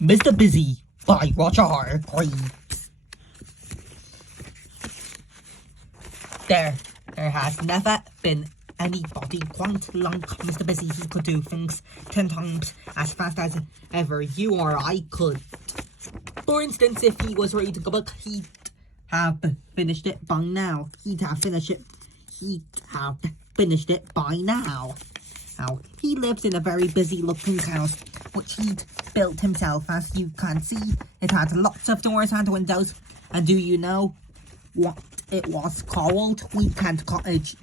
Mr. Busy by Roger Hargreaves. There has never been anybody quite like Mr. Busy. He could do things 10 times as fast as ever you or I could. For instance, if he was reading a book, he'd have finished it by now. He'd have finished it by now. Now, he lives in a very busy looking house, which he'd built himself. As you can see, it had lots of doors and windows. And do you know what it was called? Weekend Cottage.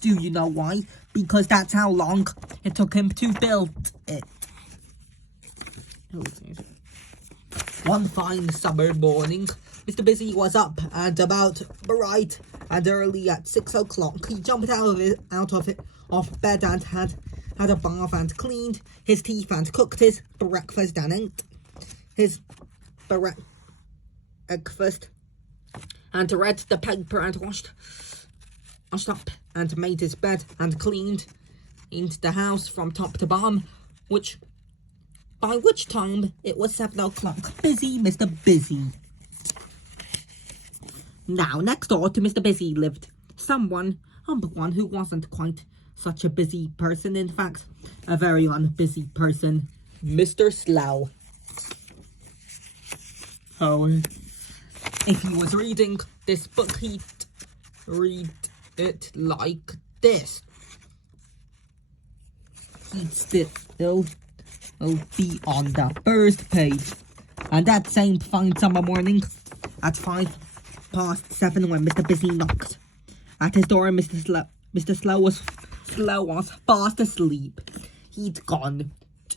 Do you know why? Because that's how long it took him to build it. One fine summer morning, Mr. Busy was up and about bright and early at 6 o'clock. He jumped out of bed and had a bath and cleaned his teeth and cooked his breakfast and ate his breakfast and read the paper and washed up and made his bed and cleaned into the house from top to bottom, by which time it was 7 o'clock. Busy Mr. Busy. Now, next door to Mr. Busy lived someone who wasn't quite such a busy person. In fact, a very unbusy person. Mr. Slow. Oh, if he was reading this book, he'd read it like this. He'd still be on the first page. And that same fine summer morning, at 7:05, when Mr. Busy knocked at his door, Mr. Slow was fast asleep. He'd gone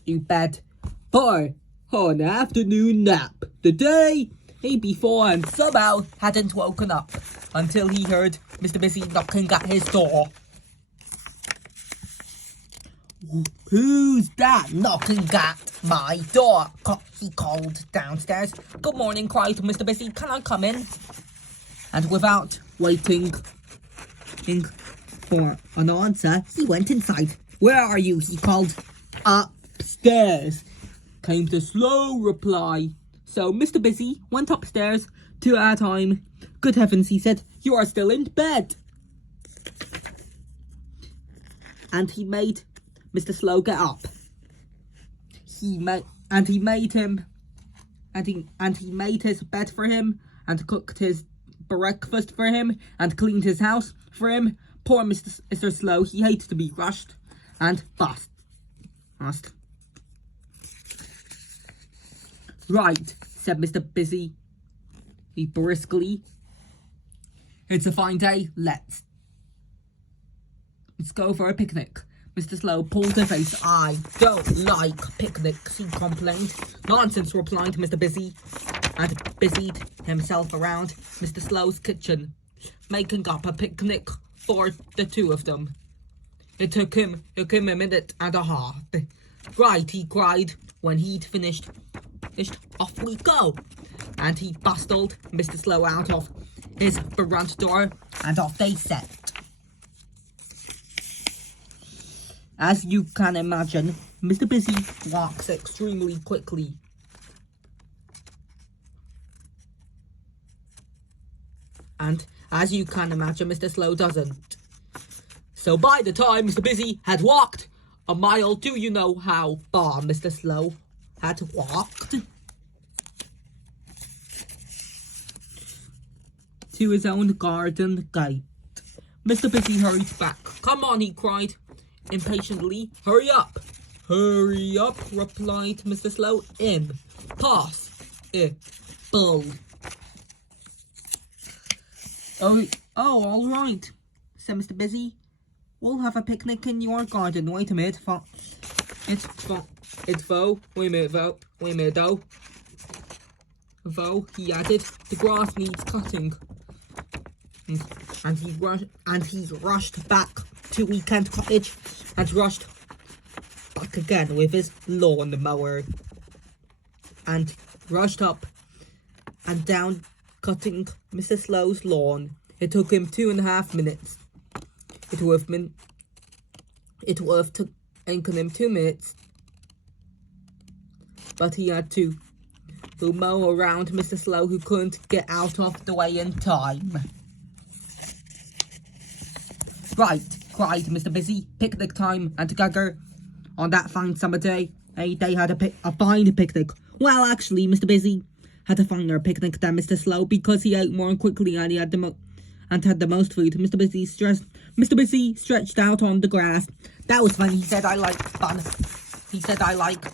to bed for an afternoon nap the day before and somehow hadn't woken up until he heard Mr. Busy knocking at his door. "Who's that knocking at my door?" he called downstairs. "Good morning," cried Mr. Busy. "Can I come in?" And without waiting for an answer, he went inside. "Where are you?" he called. "Upstairs," came the slow reply. So Mr. Busy went upstairs 2 at a time. "Good heavens," he said, "you are still in bed." And he made Mr. Slow get up. He made his bed for him and cooked his breakfast for him and cleaned his house for him. Poor Mr. Slow, he hated to be rushed and fussed. "Right," said Mr. Busy briskly. "It's a fine day. Let's go for a picnic." Mr. Slow pulled a face. "I don't like picnics," he complained. "Nonsense," replied Mr. Busy, and busied himself around Mr. Slow's kitchen, making up a picnic for the two of them. It took him a minute and a half. "Right," he cried when he'd finished. "Off we go." And he bustled Mr. Slow out of his front door, and off they set. As you can imagine, Mr. Busy walks extremely quickly. And as you can imagine, Mr. Slow doesn't. So by the time Mr. Busy had walked a mile, do you know how far Mr. Slow had walked? To his own garden gate. Mr. Busy hurried back. "Come on," he cried impatiently. "Hurry up." "Hurry up," replied Mr. Slow. "Impossible." Oh, all right," said Mr. Busy. "We'll have a picnic in your garden. Wait a minute, though, he added, "the grass needs cutting." And he rushed back to Weekend Cottage and rushed back again with his lawn mower and rushed up and down cutting Mr. Slow's lawn. It took him 2.5 minutes. It would have taken him 2 minutes, but he had to who mow around Mr. Slow, who couldn't get out of the way in time. Right, cried Mr. Busy, picnic time, and together on that fine summer day, they had a fine picnic. Well, actually, Mr. Busy had a finer picnic than Mr. Slow because he ate more quickly and he had the most food. Mr. Busy stretched out on the grass. That was fun. He said, "I like fun." He said, "I like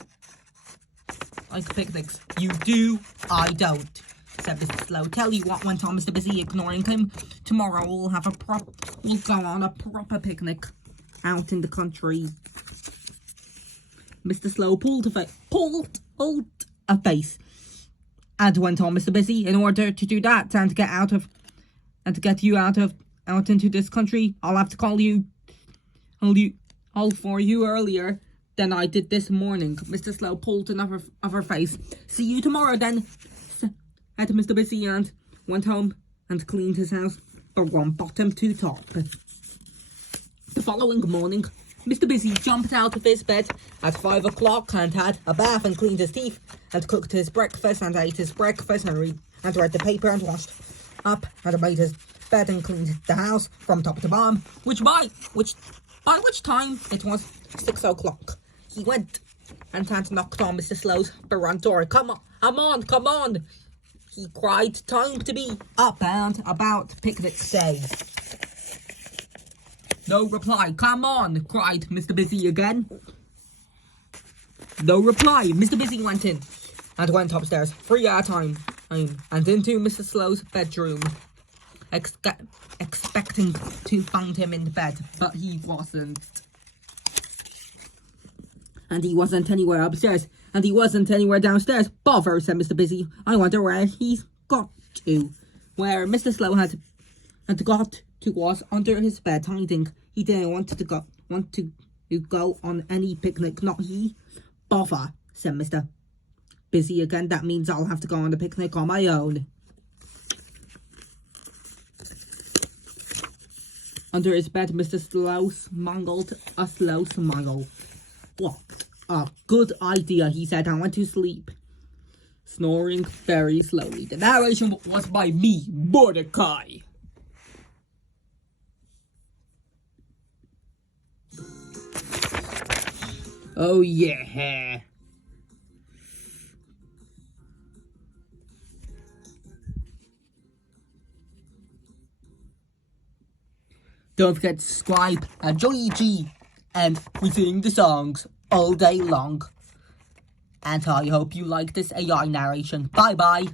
picnics." "You do, I don't," said Mr. Slow. "Tell you what," went on Mr. Busy, ignoring him. "Tomorrow we'll go on a proper picnic out in the country." Mr. Slow pulled a face, and went on Mr. Busy. "In order to do that and to get you out into this country, I'll have to call for you earlier than I did this morning." Mr. Slow pulled another face. "See you tomorrow then," said Mr. Busy, and went home and cleaned his house from bottom to top. The following morning, Mr. Busy jumped out of his bed at 5 o'clock and had a bath and cleaned his teeth and cooked his breakfast and ate his breakfast and read the paper and washed up and made his bed and cleaned the house from top to bottom, by which time it was 6 o'clock. He went and knocked on Mr. Slow's front door. Come on, he cried. "Time to be up and about picnic day." No reply. "Come on," cried Mr. Busy again. No reply. Mr. Busy went in and went upstairs 3 at a time and into Mr. Slow's bedroom, expecting to find him in bed, but he wasn't. And he wasn't anywhere upstairs, and he wasn't anywhere downstairs. "Bother," said Mr. Busy. "I wonder where he's got to." Where Mr. Slow had got to was under his bed, hiding. He didn't want to go on any picnic, not he. "Bother," said Mr. Busy again. "That means I'll have to go on a picnic on my own." Under his bed, Mr. Slow smuggled a slow smile. "What a good idea," he said, and went to sleep, snoring very slowly. The narration was by me, Mordecai. Oh yeah. Don't forget to subscribe and join EG, and we sing the songs all day long. And I hope you like this AI narration. Bye bye.